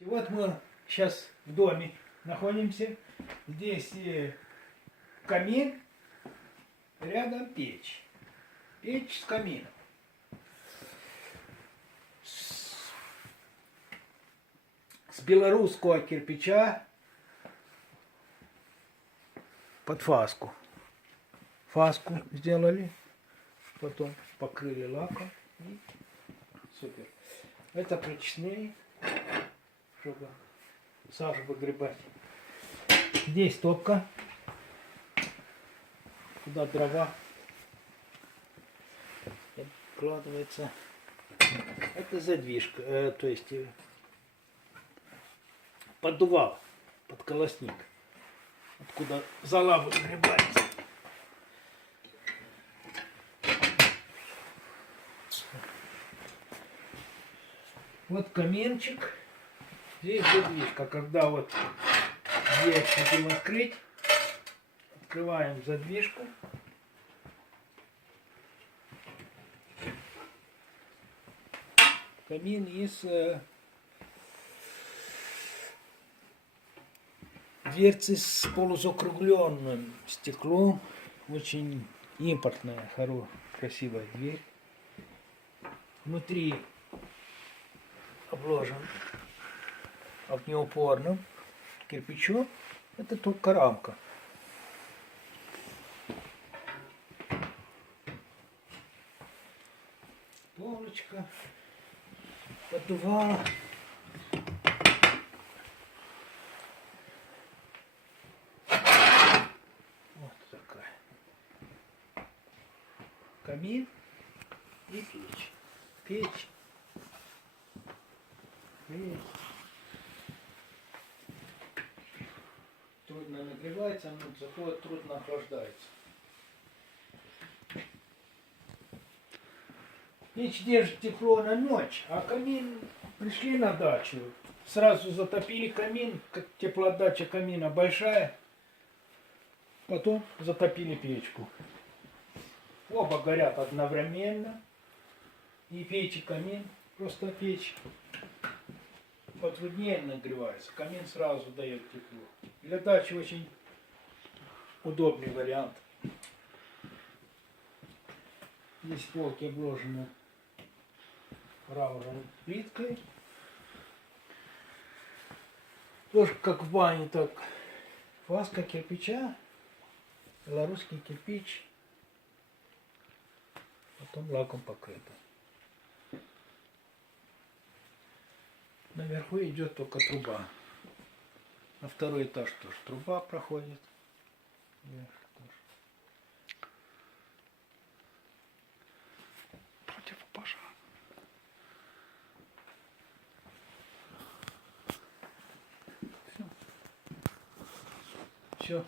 Вот мы сейчас в доме находимся. Здесь камин, рядом печь. Печь с камином. С белорусского кирпича под фаску. Фаску сделали, потом покрыли лаком. И супер. Это прочнее, чтобы сажу выгребать. Здесь топка, куда дрова вкладывается. Это задвижка, то есть поддувал под колосник, откуда зола выгребается. Вот каминчик, здесь задвижка. Когда вот дверь хотим открыть, открываем задвижку. Камин из дверцы с полузакругленным стеклом. Очень импортная, красивая дверь. Внутри обложен огнеупорным кирпичом. Это только рамка. Полочка, поддувало. Вот такая. Камин и печь. Печь. Трудно нагревается, но зато трудно охлаждается. Печь держит тепло на ночь, а камин пришли на дачу, сразу затопили камин, как теплоотдача камина большая, потом затопили печку. Оба горят одновременно, и печь и камин, просто печь потруднее нагревается, камин сразу дает тепло. Для дачи очень удобный вариант. Здесь полки обложены мраморной плиткой. Тоже как в бане, так фаска кирпича, белорусский кирпич, потом лаком покрыто. Наверху идет только труба. На второй этаж тоже труба проходит. Противопожар. Все.